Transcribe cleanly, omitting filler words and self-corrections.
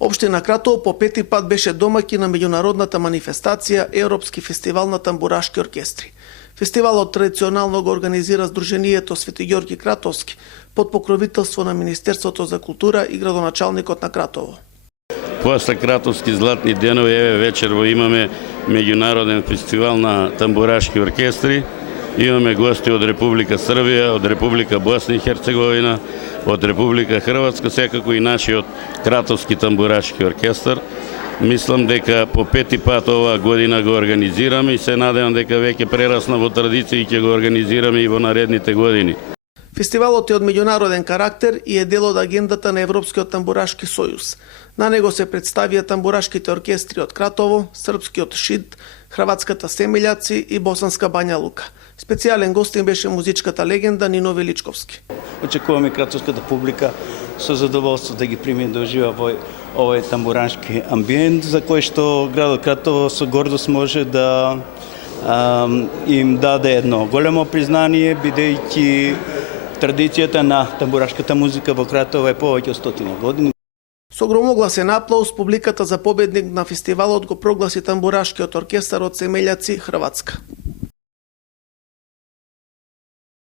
Општина Кратово по пети пат беше домаќин на меѓународната манифестација Европски фестивал на тамбурашки оркестри. Фестивалот традиционално го организира Сдруженијето Свети Ѓорги Кратовски под покровителство на Министерството за култура и градоначалникот на Кратово. После Кратовски златни денови, еве вечерво имаме меѓународен фестивал на тамбурашки оркестри. Имаме гости од Република Србија, од Република Босна и Херцеговина, од Република Хрватска, секако и нашиот Кратовски тамбурашки оркестар. Мислам дека по пети пат оваа година го организираме и се надевам дека веќе прерасна во традиција и ќе го организираме и во наредните години. Фестивалот е од меѓународен карактер и е дел од агендата на Европскиот тамбурашки сојуз. На него се представија тамбурашките оркестри од Кратово, српскиот ШИД, хрватската Семилјаци и босанска Бања Лука. Специјален гостин беше музичката легенда Нино Величковски. Очекуваме кратовската публика со задоволство да ги прими да ужива во овој тамбурански амбиент, за кој што градот Кратово со гордост може да им даде едно големо признание, бидејќи традицијата на тамбурашката музика во Кратово е повеќе од 100 години. Со громогласен аплауз публиката за победник на фестивалот го прогласи тамбурашкиот оркестар од Семелјаци, Хрватска.